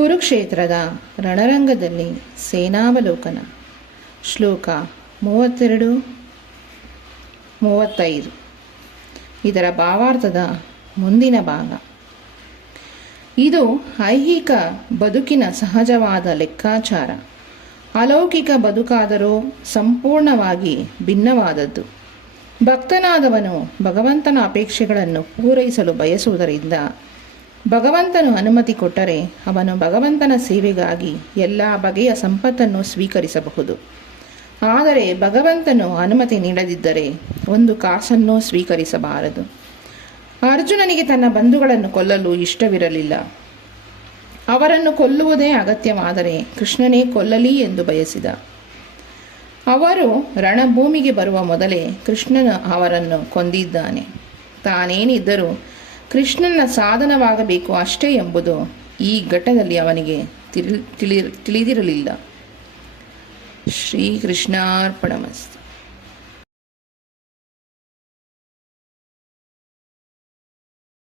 ಕುರುಕ್ಷೇತ್ರದ ರಣರಂಗದಲ್ಲಿ ಸೇನಾವಲೋಕನ. ಶ್ಲೋಕ 32-35. ಇದರ ಭಾವಾರ್ಥದ ಮುಂದಿನ ಭಾಗ. ಇದು ಐಹಿಕ ಬದುಕಿನ ಸಹಜವಾದ ಲೆಕ್ಕಾಚಾರ. ಅಲೌಕಿಕ ಬದುಕಾದರೂ ಸಂಪೂರ್ಣವಾಗಿ ಭಿನ್ನವಾದದ್ದು. ಭಕ್ತನಾದವನು ಭಗವಂತನ ಅಪೇಕ್ಷೆಗಳನ್ನು ಪೂರೈಸಲು ಬಯಸುವುದರಿಂದ ಭಗವಂತನು ಅನುಮತಿ ಕೊಟ್ಟರೆ ಅವನು ಭಗವಂತನ ಸೇವೆಗಾಗಿ ಎಲ್ಲ ಬಗೆಯ ಸಂಪತ್ತನ್ನು ಸ್ವೀಕರಿಸಬಹುದು. ಆದರೆ ಭಗವಂತನು ಅನುಮತಿ ನೀಡದಿದ್ದರೆ ಒಂದು ಕಾಸನ್ನೂ ಸ್ವೀಕರಿಸಬಾರದು. ಅರ್ಜುನನಿಗೆ ತನ್ನ ಬಂಧುಗಳನ್ನು ಕೊಲ್ಲಲು ಇಷ್ಟವಿರಲಿಲ್ಲ. ಅವರನ್ನು ಕೊಲ್ಲುವುದೇ ಅಗತ್ಯವಾದರೆ ಕೃಷ್ಣನೇ ಕೊಲ್ಲಲಿ ಎಂದು ಬಯಸಿದ. ಅವರು ರಣಭೂಮಿಗೆ ಬರುವ ಮೊದಲೇ ಕೃಷ್ಣನು ಅವರನ್ನು ಕೊಂದಿದ್ದಾನೆ. ತಾನೇನಿದ್ದರೂ ಕೃಷ್ಣನ ಸಾಧನವಾಗಬೇಕು ಅಷ್ಟೇ ಎಂಬುದು ಈ ಘಟ್ಟದಲ್ಲಿ ಅವನಿಗೆ ತಿಳಿದಿರಲಿಲ್ಲ. ಶ್ರೀಕೃಷ್ಣಾರ್ಪಣಮಸ್ತು.